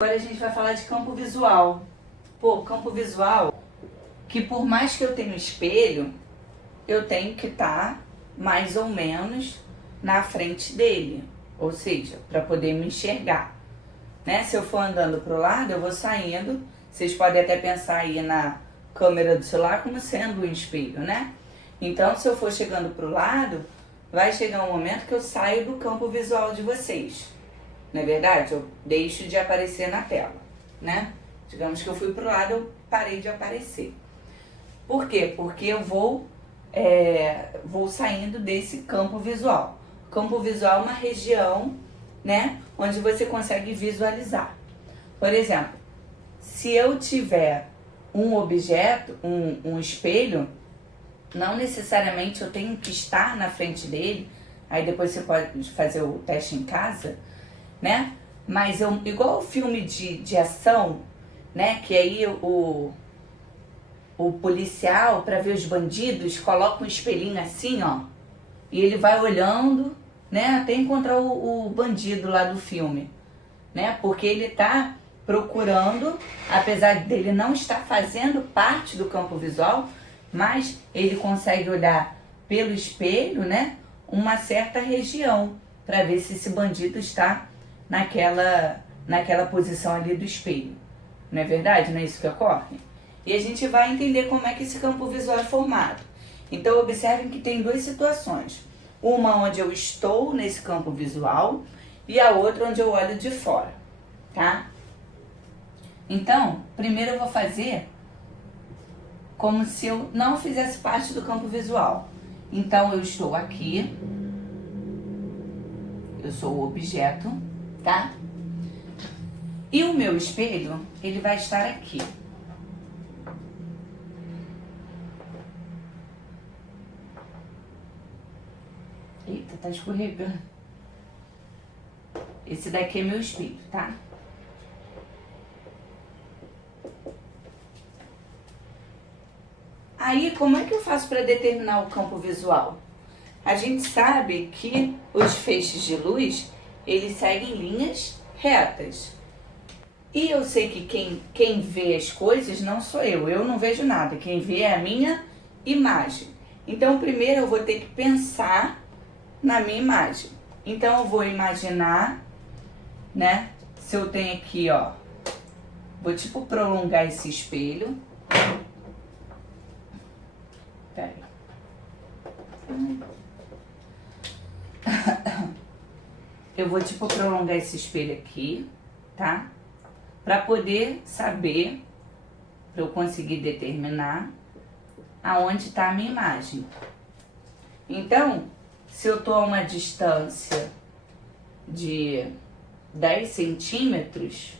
Agora a gente vai falar de campo visual. Pô, campo visual, que por mais que eu tenha um espelho, eu tenho que estar mais ou menos na frente dele. Ou seja, para poder me enxergar. Né? Se eu for andando pro lado, eu vou saindo. Vocês podem até pensar aí na câmera do celular como sendo um espelho, né? Então, se eu for chegando pro lado, vai chegar um momento que eu saio do campo visual de vocês. Não é verdade? Eu deixo de aparecer na tela, né? Digamos que eu fui pro lado, eu parei de aparecer. Por quê? Porque eu vou saindo desse campo visual. O campo visual é uma região, né, onde você consegue visualizar. Por exemplo, se eu tiver um objeto, um espelho, não necessariamente eu tenho que estar na frente dele, aí depois você pode fazer o teste em casa, né? Mas igual o filme de ação, né? Que aí o policial, para ver os bandidos, coloca um espelhinho assim, ó, e ele vai olhando, né? Até encontrar o bandido lá do filme, né? Porque ele tá procurando, apesar dele não estar fazendo parte do campo visual, mas ele consegue olhar pelo espelho, né? Uma certa região, para ver se esse bandido está naquela posição ali do espelho. Não é verdade? Não é isso que ocorre? E a gente vai entender como é que esse campo visual é formado. Então, observem que tem duas situações. Uma onde eu estou nesse campo visual e a outra onde eu olho de fora, tá? Então, primeiro eu vou fazer como se eu não fizesse parte do campo visual. Então, eu estou aqui, eu sou o objeto, tá? E o meu espelho, ele vai estar aqui. Eita, tá escorregando. Esse daqui é meu espelho, tá? Aí, como é que eu faço para determinar o campo visual? A gente sabe que os feixes de luz, eles seguem linhas retas. E eu sei que quem vê as coisas não sou eu não vejo nada. Quem vê é a minha imagem. Então, primeiro eu vou ter que pensar na minha imagem. Então, eu vou imaginar, né? Se eu tenho aqui, ó, vou tipo prolongar esse espelho. Pera aí. Eu vou tipo prolongar esse espelho aqui, tá? Para poder saber, para eu conseguir determinar aonde está a minha imagem. Então, se eu tô a uma distância de 10 centímetros,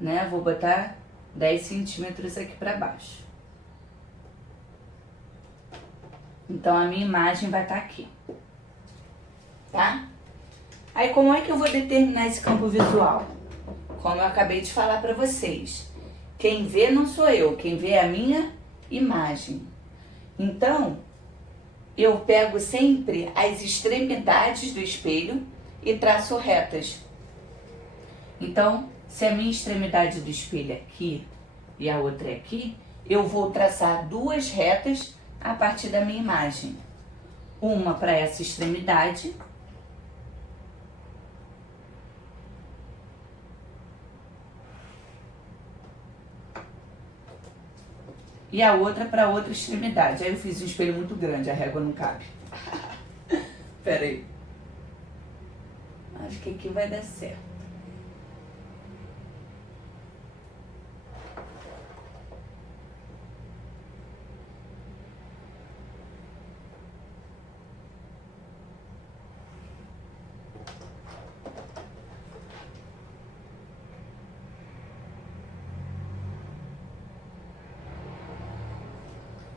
né? Vou botar 10 centímetros aqui para baixo. Então, a minha imagem vai estar aqui, tá? Aí, como é que eu vou determinar esse campo visual? Como eu acabei de falar para vocês. Quem vê não sou eu, quem vê é a minha imagem. Então, eu pego sempre as extremidades do espelho e traço retas. Então, se a minha extremidade do espelho é aqui e a outra é aqui, eu vou traçar duas retas a partir da minha imagem. Uma para essa extremidade e a outra para outra extremidade. Aí eu fiz um espelho muito grande, a régua não cabe. Pera aí. Acho que aqui vai dar certo.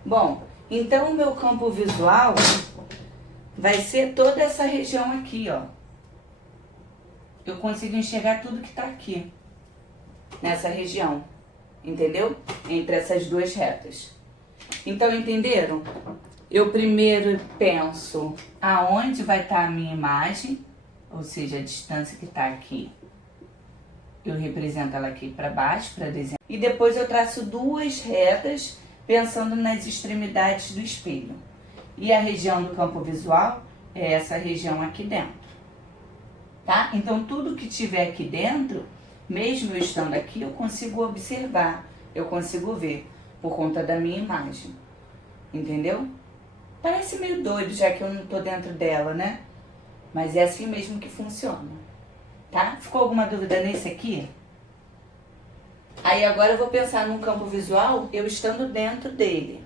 Bom, então o meu campo visual vai ser toda essa região aqui, ó. Eu consigo enxergar tudo que tá aqui, nessa região, entendeu? Entre essas duas retas. Então, entenderam? Eu primeiro penso aonde vai estar a minha imagem, ou seja, a distância que tá aqui Eu represento ela aqui para baixo, para desenhar. E depois eu traço duas retas, pensando nas extremidades do espelho. E a região do campo visual é essa região aqui dentro. Tá? Então, tudo que tiver aqui dentro, mesmo eu estando aqui, eu consigo observar, eu consigo ver, por conta da minha imagem. Entendeu? Parece meio doido, já que eu não tô dentro dela, né? Mas é assim mesmo que funciona. Tá? Ficou alguma dúvida nesse aqui? Aí agora eu vou pensar num campo visual, eu estando dentro dele.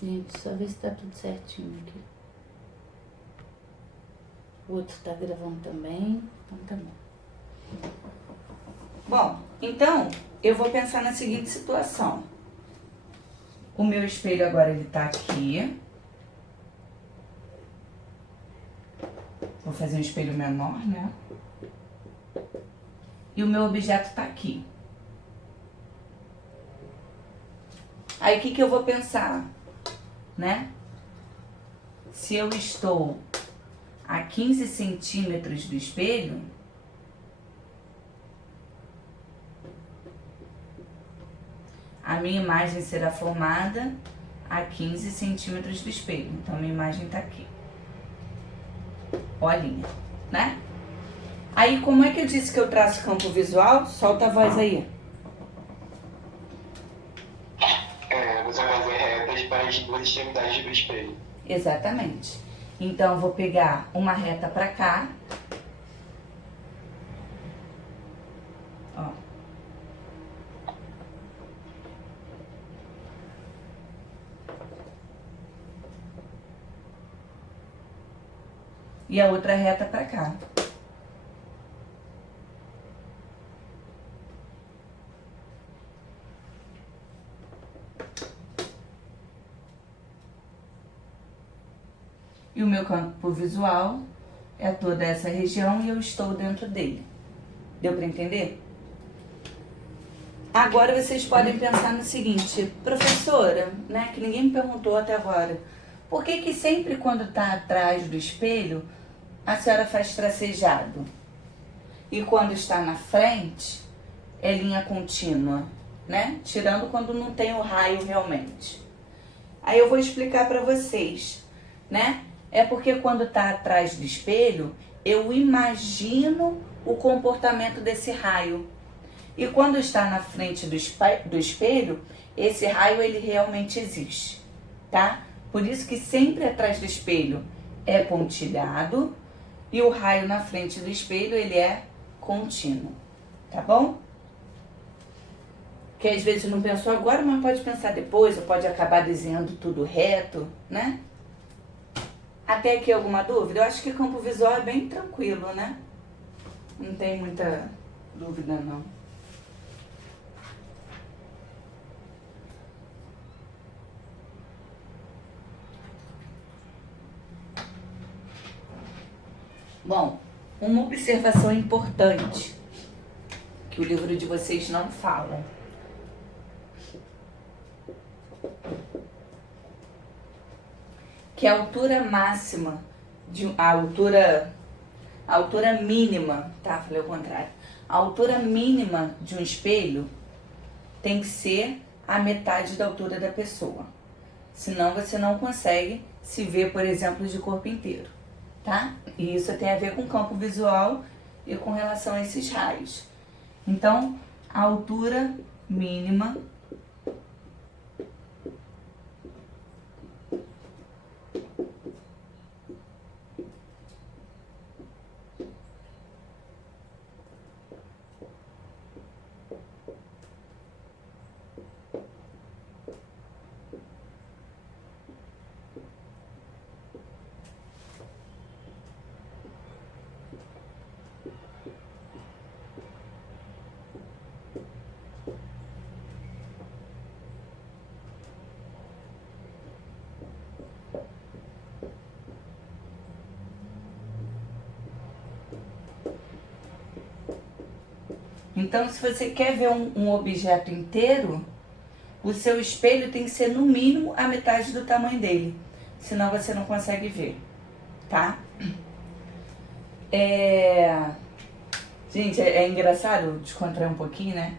Gente, só ver se tá tudo certinho aqui. O outro tá gravando também, então tá bom. Bom, então eu vou pensar na seguinte situação. O meu espelho agora ele tá aqui. Vou fazer um espelho menor, né? E o meu objeto tá aqui. Aí o que eu vou pensar, né? Se eu estou a 15 centímetros do espelho, a minha imagem será formada a 15 centímetros do espelho. Então, a minha imagem tá aqui. Olhinha, né? Aí, como é que eu disse que eu traço campo visual? Solta a voz aí. Você vai fazer retas para as duas extremidades do espelho. Exatamente. Então, eu vou pegar uma reta pra cá. Ó. E a outra reta pra cá. E o meu campo visual é toda essa região e eu estou dentro dele. Deu para entender? Agora vocês podem pensar no seguinte, professora, né, que ninguém me perguntou até agora, por que que sempre quando tá atrás do espelho, a senhora faz tracejado? E quando está na frente, é linha contínua, né? Tirando quando não tem o raio realmente. Aí eu vou explicar para vocês, né? É porque quando tá atrás do espelho, eu imagino o comportamento desse raio. E quando está na frente do espelho, esse raio ele realmente existe, tá? Por isso que sempre atrás do espelho é pontilhado e o raio na frente do espelho ele é contínuo, tá bom? Que às vezes não pensou agora, mas pode pensar depois, ou pode acabar desenhando tudo reto, né? Até aqui alguma dúvida? Eu acho que campo visual é bem tranquilo, né? Não tem muita dúvida, não. Bom, uma observação importante que o livro de vocês não fala. Que a altura máxima, a altura mínima, tá? Falei o contrário. A altura mínima de um espelho tem que ser a metade da altura da pessoa. Senão você não consegue se ver, por exemplo, de corpo inteiro, tá? E isso tem a ver com campo visual e com relação a esses raios. Então, a altura mínima Então, se você quer ver um objeto inteiro, o seu espelho tem que ser no mínimo a metade do tamanho dele. Senão você não consegue ver, tá? Gente, é engraçado descontrair um pouquinho, né?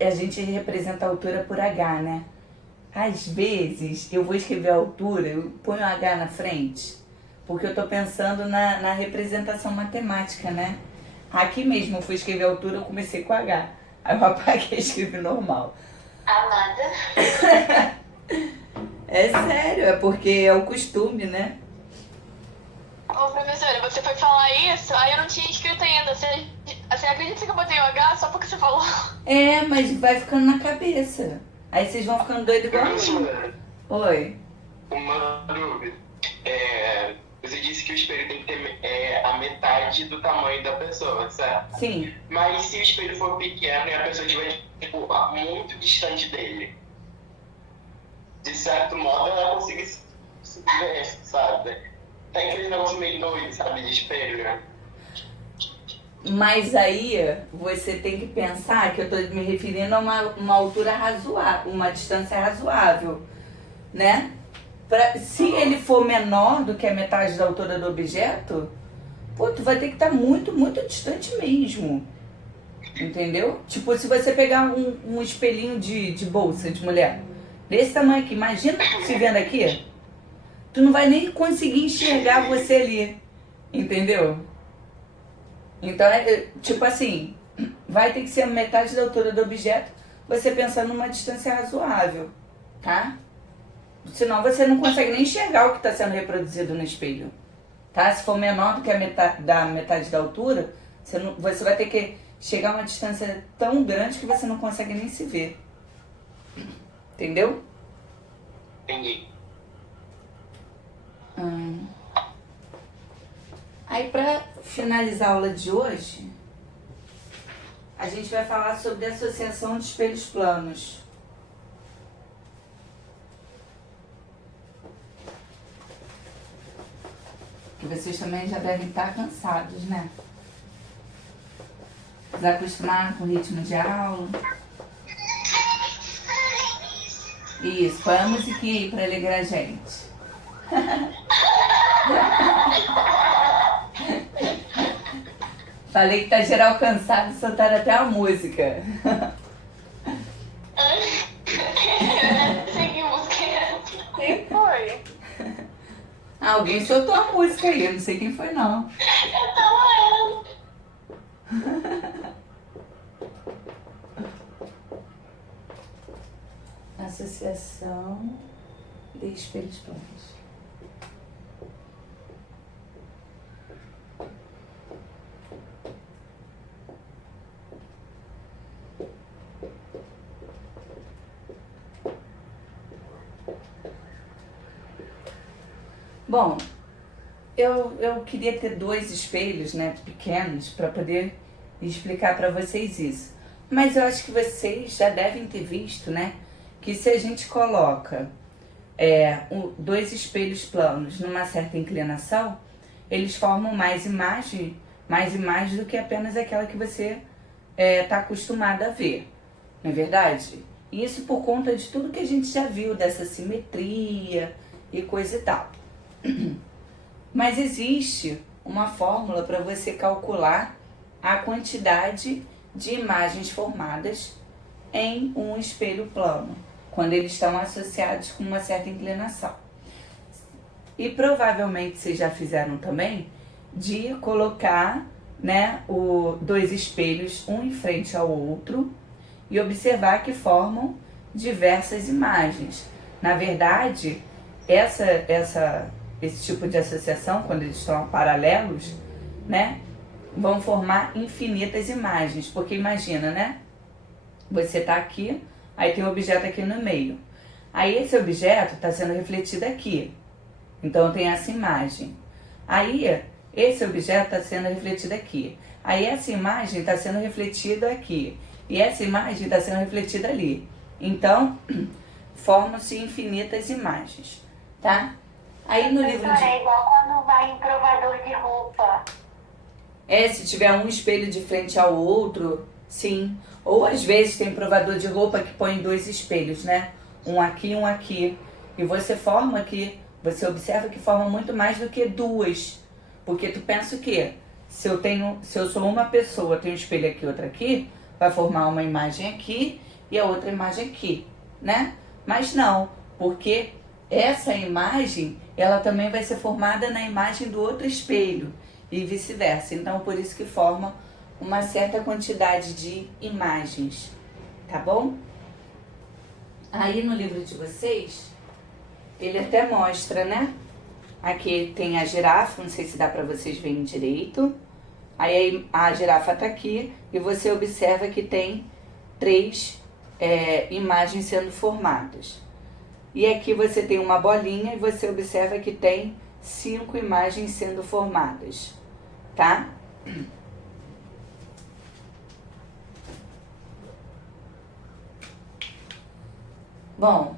A gente representa a altura por H, né? Às vezes eu vou escrever a altura, eu ponho o H na frente, porque eu tô pensando na representação matemática, né? Aqui mesmo eu fui escrever a altura, eu comecei com H. Aí eu apaguei e escrevi normal. Amada. É sério, é porque é o costume, né? Ô, professora, você foi falar isso, aí eu não tinha escrito ainda. Você acredita que eu botei o H só porque você falou? É, mas vai ficando na cabeça. Aí vocês vão ficando doidos igual a mim. Professora, Oi. uma dúvida. Você disse que o espelho tem que ter a metade do tamanho da pessoa, certo? Sim. Mas se o espelho for pequeno e a pessoa estiver tipo, muito distante dele, de certo modo ela consegue se ver, sabe? Tem aquele negócio meio doido, sabe, de espelho, né? Mas aí você tem que pensar que eu tô me referindo a uma altura razoável, uma distância razoável, né? Se ele for menor do que a metade da altura do objeto, pô, tu vai ter que estar muito, muito distante mesmo. Entendeu? Tipo, se você pegar um espelhinho de bolsa de mulher, desse tamanho aqui, imagina se vendo aqui, tu não vai nem conseguir enxergar você ali. Entendeu? Então, tipo assim, vai ter que ser a metade da altura do objeto, você pensando numa distância razoável, tá? Senão você não consegue nem enxergar o que está sendo reproduzido no espelho, tá? Se for menor do que a metade da altura, você vai ter que chegar a uma distância tão grande que você não consegue nem se ver. Entendeu? Entendi. Aí, pra finalizar a aula de hoje, a gente vai falar sobre a associação de espelhos planos. Que vocês também já devem estar cansados, né? Desacostumaram com o ritmo de aula. Isso, põe a musiquinha aí pra alegrar a gente. Falei que tá geral cansado e soltaram até a música. Sei que música é. Quem foi? Alguém soltou a música aí, eu não sei quem foi não. Eu tava ela. Associação de espelhos planos. Bom, eu queria ter 2 espelhos, né, pequenos, para poder explicar para vocês isso. Mas eu acho que vocês já devem ter visto, né, que se a gente coloca 2 espelhos planos numa certa inclinação, eles formam mais imagem do que apenas aquela que você está acostumado a ver, não é verdade? Isso por conta de tudo que a gente já viu, dessa simetria e coisa e tal. Mas existe uma fórmula para você calcular a quantidade de imagens formadas em um espelho plano, quando eles estão associados com uma certa inclinação. E provavelmente vocês já fizeram também de colocar, né, 2 espelhos um em frente ao outro e observar que formam diversas imagens. Na verdade, esse tipo de associação, quando eles estão paralelos, né, vão formar infinitas imagens. Porque imagina, né, você está aqui, aí tem um objeto aqui no meio. Aí esse objeto está sendo refletido aqui. Então tem essa imagem. Aí esse objeto está sendo refletido aqui. Aí essa imagem está sendo refletida aqui. E essa imagem está sendo refletida ali. Então, formam-se infinitas imagens, tá? Aí no livro de... É igual quando vai em provador de roupa. Se tiver um espelho de frente ao outro, Sim. Ou às vezes tem provador de roupa que põe 2 espelhos, né? Um aqui e um aqui. E você observa que forma muito mais do que 2. Porque tu pensa o quê? Se eu sou uma pessoa, tenho um espelho aqui, outra aqui, vai formar uma imagem aqui e a outra imagem aqui, né? Mas não, porque essa imagem, ela também vai ser formada na imagem do outro espelho e vice-versa. Então, por isso que forma uma certa quantidade de imagens, tá bom? Aí no livro de vocês, ele até mostra, né? Aqui tem a girafa, não sei se dá pra vocês verem direito. Aí a girafa tá aqui e você observa que tem 3 imagens sendo formadas. E aqui você tem uma bolinha e você observa que tem 5 imagens sendo formadas, tá? Bom,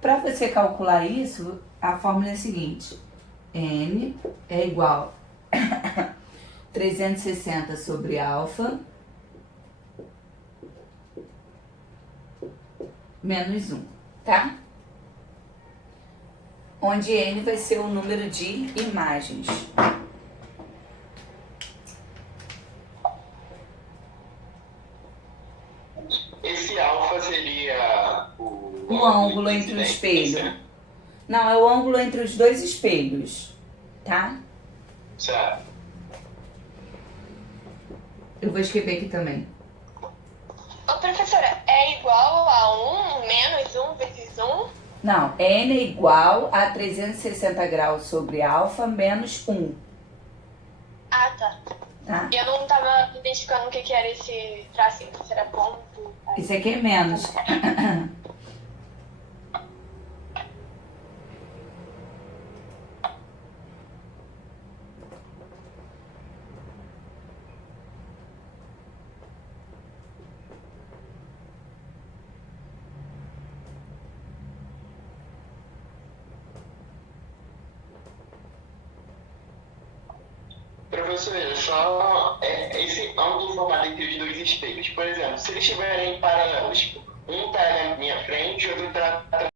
para você calcular isso, a fórmula é a seguinte: N é igual a 360 sobre alfa menos 1, tá? Onde N vai ser o número de imagens. Esse alfa seria O ângulo entre o espelho. Não, é o ângulo entre os 2 espelhos, tá? Certo. Eu vou escrever aqui também. Ô, professora, é igual a 1 menos 1 vezes 1? Não, N é igual a 360 graus sobre alfa menos 1. Ah, tá. Tá? Eu não tava identificando o que era esse tracinho, se era ponto. Isso aqui é menos. Professor, só esse ângulo formado entre os 2 espelhos. Por exemplo, se eles estiverem paralelos, um está na minha frente e o outro está